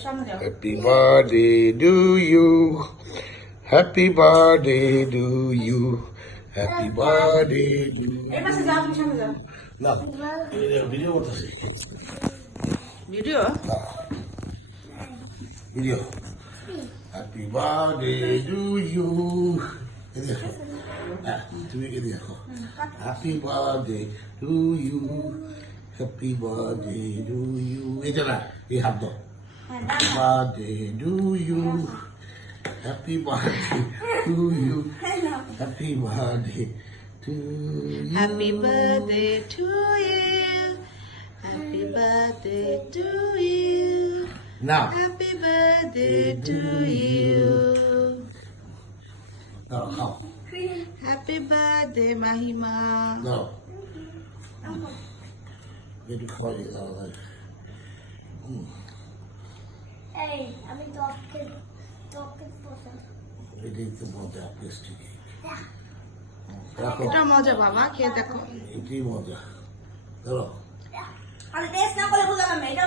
Happy birthday to you. Happy birthday to you. Happy birthday to you. না video করতেছি video video happy birthday to you তুমি এদিকে দেখো happy birthday to you happy birthday to you এটা না এই হাত দাও birthday to you happy birthday to you happy birthday to you happy birthday to you happy birthday to you নাও happy birthday to you নাও খাও happy birthday Mahima নাও একটু খাওয়াই দাও এই আমি চকলেট পছন্দ এটাই তো মজা পেস্ট্রি রাখো এটা মজা বাবা খেয়ে দেখো এটাই মজা ধরো আমি টেস্ট না করলে বুঝলাম না এটা